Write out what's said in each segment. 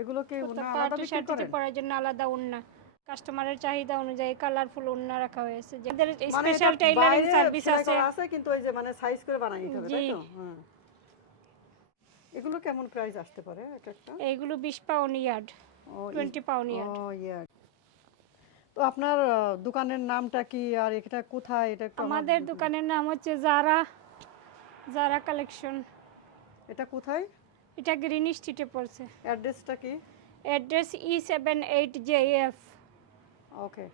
এগুলো কি না আলাদা পার্টি বিক্রি শার্টিতে করেন। পরার জন্য আলাদা ওড়না। কাস্টমারের চাহিদা অনুযায়ী কালারফুল ওড়না রাখা হয়েছে। যাদের স্পেশাল টেইলারিং সার্ভিস আছে। আছে কিন্তু ওই যে মানে সাইজ করে বানিয়ে নিতে হবে তাই তো? হ্যাঁ। এগুলো কেমন প্রাইস আসতে পারে এটা একটা? এইগুলো বিশ পাউন্ড ইয়ার্ড ও টোয়েন্টি পাউন্ড ইয়ার্ড ও ইয়া তো আপনার দোকানের নামটা কি আর এটা কোথায়? এটা একটু আমাদের দোকানের নাম হচ্ছে জারা জারা কালেকশন এটা কোথায়? এটা গ্রিন স্ট্রিটে পড়ছে। অ্যাড্রেসটা কি? Address E seven eight J F okay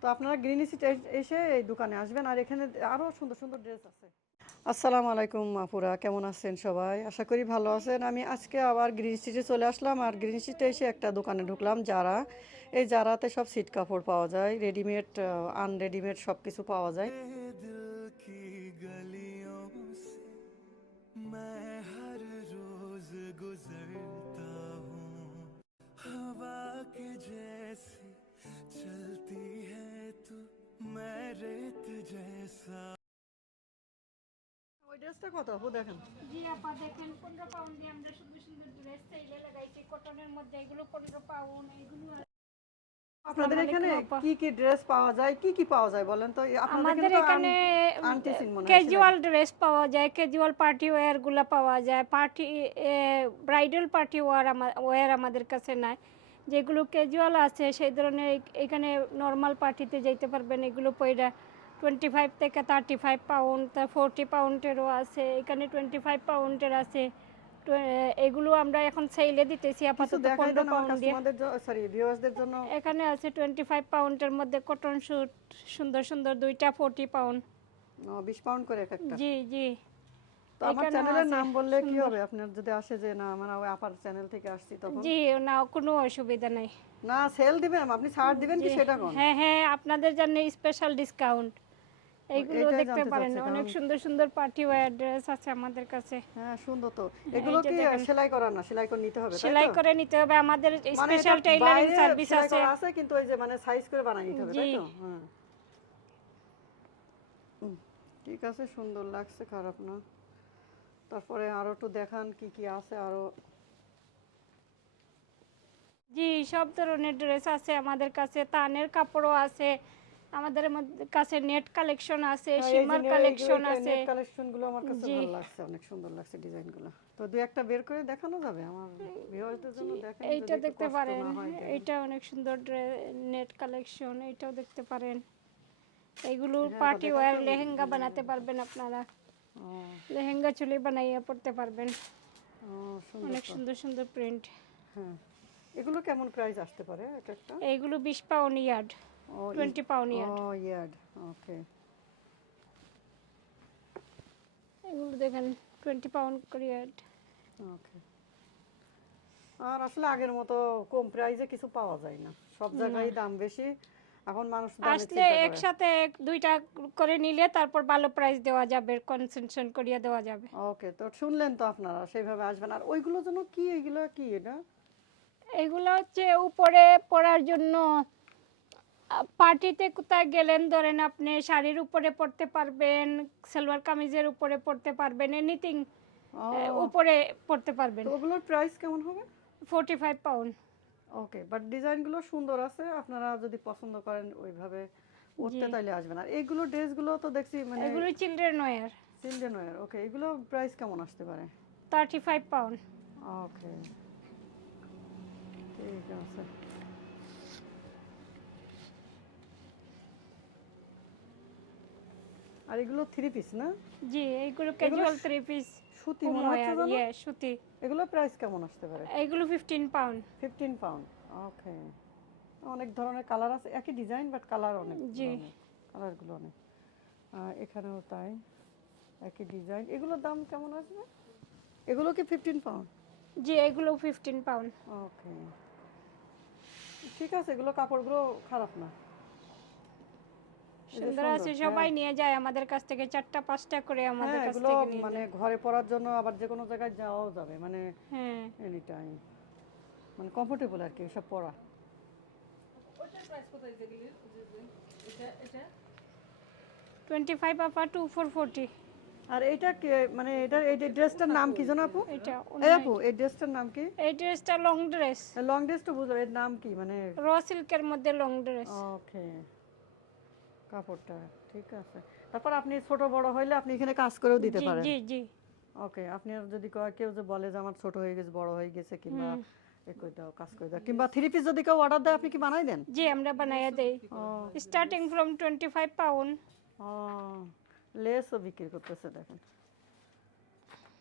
তো আপনারা গ্রিন সিটি এসে এই দোকানে আসবেন আর এখানে আরও সুন্দর সুন্দর ড্রেস আছে। আসসালামু আলাইকুম আপুরা কেমন আছেন সবাই? আশা করি ভালো আছেন। আমি আজকে আবার গ্রিন সিটি চলে আসলাম আর গ্রিন সিটি এসে একটা দোকানে ঢুকলাম যারা এই যারাতে সব সিট কাপড় পাওয়া যায় রেডিমেড আনরেডিমেড সব কিছু পাওয়া যায়। ড্রেসটা কত? আপু দেখেন। জি আপা দেখেন পনেরো পাউন্ড দিয়ে আমরা সুন্দর সুন্দর ড্রেস সেলে লাগাইছি কটনের মধ্যে এগুলো পনেরো পাউন্ড এগুলো আপনাদের এখানে কি কি ড্রেস পাওয়া যায়? কি কি পাওয়া যায় বলেন তো? আমাদের এখানে ক্যাজুয়াল ড্রেস পাওয়া যায় ক্যাজুয়াল পার্টি ওয়্যারগুলো পাওয়া যায় party bridal party wear wear আমাদের কাছে নাই। যেগুলো ক্যাজুয়াল আছে সেই ধরনের এখানে নর্মাল পার্টিতে যেতে পারবেন এগুলো পয়রা টোয়েন্টি ফাইভ থেকে থার্টি ফাইভ পাউন্ড তা ফোরটি পাউন্ডেরও আছে এখানে টোয়েন্টি ফাইভ পাউন্ডের আছে এগুলো আমরা এখন সেলে দিতেছি আপাতত পনেরো পাউন্ড দিয়ে। জন্য। এখানে আছে টোয়েন্টি ফাইভ পাউন্ডের মধ্যে কটন শুট সুন্দর সুন্দর দুইটা ফোরটি পাউন্ড বিশ পাউন্ড করে এক একটা। জি জি। তো আমার চ্যানেলের নাম বললে কি হবে? আপনার যদি আসে যে না মানে আপার চ্যানেল থেকে আসছি তখন? জি না কোনো অসুবিধা নেই। না সেল দিবেন আপনি ছাড় দিবেন কি সেটা কোন? হ্যাঁ হ্যাঁ আপনাদের জন্য স্পেশাল ডিসকাউন্ট এইগুলো দেখতে পারেন। অনেক সুন্দর সুন্দর পার্টি ওয়্যার ড্রেস আছে আমাদের কাছে। হ্যাঁ সুন্দর তো। এগুলো কি সেলাই করা না? সেলাই করে নিতে হবে সেলাই করে নিতে হবে। আমাদের স্পেশাল টেইলারিং সার্ভিস আছে। আছে কিন্তু ওই যে মানে সাইজ করে বানিয়ে নিতে হবে তাই তো? হ্যাঁ। ঠিক আছে সুন্দর লাগছে খারাপ না। তারপরে আরও একটু দেখান কি কি আছে আরও। জি সব ধরনের ড্রেস আছে আমাদের কাছে। তানের কাপড়ও আছে। আমাদের মধ্যে কাছে নেট কালেকশন আছে শিমার কালেকশন আছে। নেট কালেকশনগুলো আমার কাছে ভালো লাগছে অনেক সুন্দর লাগছে ডিজাইনগুলো তো দুই একটা বের করে দেখানো যাবে আমার ভিউয়ারদের জন্য? দেখেন এইটা দেখতে পারেন। হয়। এইটা অনেক সুন্দর নেট কালেকশন এইটাও দেখতে পারেন। এইগুলো হ্যাঁ, পার্টি ওয়্যার লেহেঙ্গা বানাতে পারবেন আপনারা। লেহেঙ্গা চুলি বানাইয়া পড়তে পারবেন। অনেক সুন্দর সুন্দর প্রিন্ট হ্যাঁ। এগুলো কেমন প্রাইস আসতে পারে এটা একটা? এইগুলো বিশ পাউন্ড ইয়ার্ড ও টোয়েন্টি পাউন্ড ইয়ার্ড ও ইয়ার্ড ওকে এগুলো দেখেন টোয়েন্টি পাউন্ড করে ইয়ার্ড ওকে আর আসলে আগের মতো কম প্রাইসে কিছু পাওয়া যায় না। সব জায়গায় দাম বেশি। এখন মানুষ আসলে একসাথে এক- দুইটা করে নিলে তারপর ভালো প্রাইস দেওয়া যাবে কনসেশন করিয়ে দেওয়া যাবে। ওকে তো শুনলেন তো আপনারা সেইভাবে আসবেন। আর ওইগুলোর জন্য কি এগুলো কি এটা? এগুলো হচ্ছে উপরে পড়ার জন্য পার্টিতে কোথায় গেলেন? ধরেন আপনি শাড়ির উপরে পরতে পারবেন সালোয়ার কামিজের উপরে পরতে পারবেন এনিথিং উপরে পরতে পারবেন। ওগুলোর প্রাইস কেমন হবে? Forty five pound okay but ডিজাইনগুলো সুন্দর আছে আপনারা যদি পছন্দ করেন ওইভাবে উঠতে জি। তাইলে আসবেন আর এইগুলো ড্রেসগুলো তো দেখছি মানে এগুলো children wear children wear okay এগুলো প্রাইস কেমন আসতে পারে? থার্টি ফাইভ পাউন্ড ওকে ঠিক আছে। আর এগুলো থ্রি পিস না? জি এইগুলো ক্যাজুয়াল থ্রি পিস সুতি মনে হচ্ছে যেন? ইয়ে সুতি। এগুলো প্রাইস কেমন আসতে পারে? এইগুলো fifteen pound fifteen pound okay অনেক ধরনের কালার আছে একই ডিজাইন বাট কালার অনেক জি। কালারগুলো অনেক। এখানেও তাই একই ডিজাইন এগুলোর দাম কেমন আসবে? এগুলো কি ফিফটিন পাউন্ড জি এগুলো ফিফটিন পাউন্ড ওকে ঠিক আছে এগুলো কাপড়গুলো খারাপ না। সুন্দর আছে সবাই হ্যাঁ। নিয়ে যায় আমাদের কাছ থেকে চারটা পাঁচটা করে আমাদের হ্যাঁ কাছ থেকে মানে ঘরে পরার জন্য আবার যে কোনো জায়গায় যাওয়াও যাবে মানে হ্যাঁ। এনি টাইম মানে কমফোর্টেবল আর কি সব পরা টোয়েন্টি ফাইভ আপা টু ফোর ফোরটি আর এইটা কে মানে এটা এই ড্রেসটার নাম কি জানো আপু? এটা এই আপু এই ড্রেসটার নাম কি? এই ড্রেসটা লং ড্রেস লং ড্রেস তো বুঝলাম এর নাম কি? মানে র সিল্কের মধ্যে লং ড্রেস ওকে কাপড়টা ঠিক আছে। তারপর আপনি ছোট বড় হইলে আপনি এখানে কাজ করেও দিতে পারেন। জি জি। ওকে আপনি যদি কয়- কেউ যে বলে যে আমার ছোট হয়ে গেছে বড় হয়ে গেছে কিংবা এ করে দাও কাজ করে দাও কিংবা থ্রি পিস যদি কেউ অর্ডার দেয় আপনি কি বানাই দেন? জি আমরা বানাইয়া দেই। Starting from twenty five pound ও লেসও বিক্রি করতেছে দেখেন।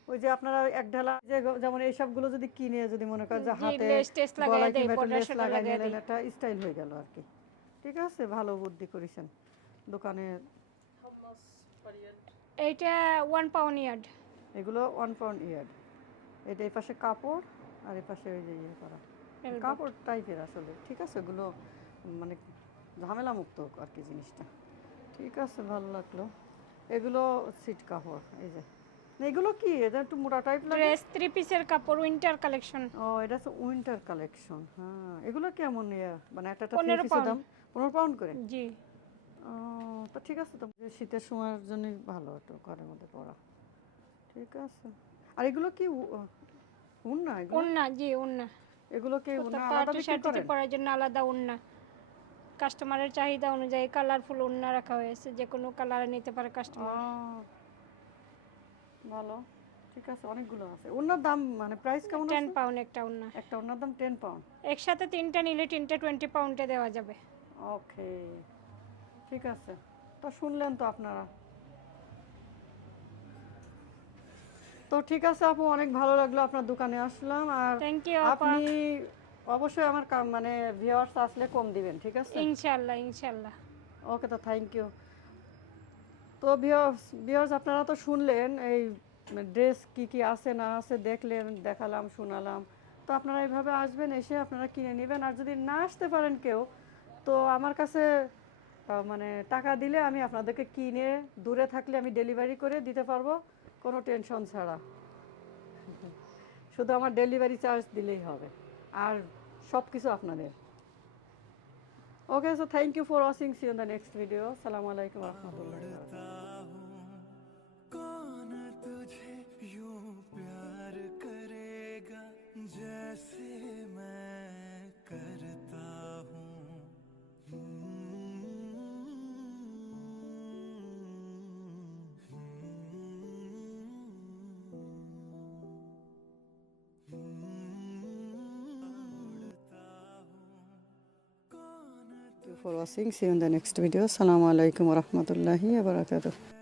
ওই যে আপনারা এক ঢালা যে যেমন এই সবগুলো যদি কিনে যদি মনে করেন যে হাতে লেস টেস লাগাই গলায় দেই, কিংবা লেস লাগাই নিলেন দেই। একটা স্টাইল হয়ে গেল আর কি। ঠিক আছে ভালো বুদ্ধি করেছেন। দোকানে? এইটা ওয়ান পাউন্ড ইয়ার্ড এগুলো ওয়ান পাউন্ড ইয়ার্ড এটা এই পাশে কাপড় আর এই পাশে ওই যে ইয়ে করা। কাপড় টাইপের আসলে। ঠিক আছে এগুলো মানে ঝামেলা মুক্ত আর কি জিনিসটা। ঠিক আছে ভালো লাগল। এগুলো সিট কাপড় এই যে। এগুলো কি? এটা একটু মোটা টাইপ লাগে? ড্রেস থ্রি পিসের কাপড় উইন্টার কালেকশন ও এটা হচ্ছে উইন্টার কালেকশন হ্যাঁ। এগুলো কেমন ইয়ে? মানে একটা একটা পিসের দাম? pound। পনেরো পাউন্ড করে? জি। তো ঠিক আছে তো। শীতের সময়ের জন্যই ভালো একটু ঘরের মধ্যে পরা ঠিক আছে। আর এগুলো কি উন্না উন্না জি উন্না। এগুলো কি উন্না? আলাদা বিক্রি করেন? পরার জন্য আলাদা উন্না। কাস্টমারের চাহিদা অনুযায়ী কালারফুল উন্না রাখা হয়েছে। যে কোনো কালারে নিতে পারে কাস্টমার। ভালো। ঠিক আছে অনেকগুলো আছে। ওনার দাম মানে প্রাইস কেমন আছে? পাউন্ড একটা উন্না। একটা ওনার দাম টেন পাউন্ড একসাথে তিনটা নিলে তিনটা টোয়েন্টি পাউন্ডে দেওয়া যাবে। ওকে ঠিক আছে। তো শুনলেন তো আপনারা। তো ঠিক আছে আপু অনেক ভালো লাগল আপনার দোকানে আসলাম। আর আপনি অবশ্যই আমার মানে ভিউয়ার্স আসলে কম দিবেন ঠিক আছে? ইনশাল্লাহ ইনশাল্লাহ ওকে তো থ্যাংক ইউ তো ভিউয়ার্স ভিউয়ার্স আপনারা তো শুনলেন এই ড্রেস কি কি আছে না আছে দেখলেন দেখালাম শোনালাম। তো আপনারা এইভাবে আসবেন এসে আপনারা কিনে নেবেন। আর যদি না আসতে পারেন কেউ তো আমার কাছে মানে টাকা দিলে আমি আপনাদেরকে কিনে দূরে থাকলে আমি ডেলিভারি করে দিতে পারব, কোনো টেনশন ছাড়া। শুধু আমার ডেলিভারি চার্জ দিলেই হবে, আর সব কিছু আপনাদের okay so thank you for watching see on the next video সালামু আলাইকুম রহমতুল্লাহ watching see you in the next video assalamu alaikum warahmatullahi wabarakatuh